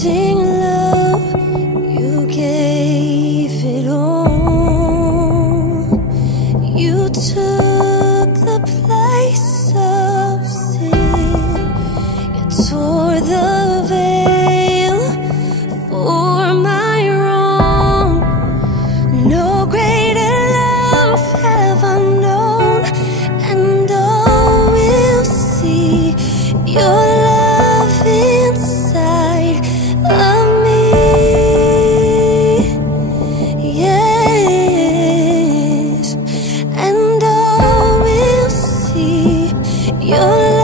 Sing love, you gave it all. You took the place of sin. You tore the veil for my wrong. No greater love have I known, and all will see your love inside of me. Yes, and all will see your love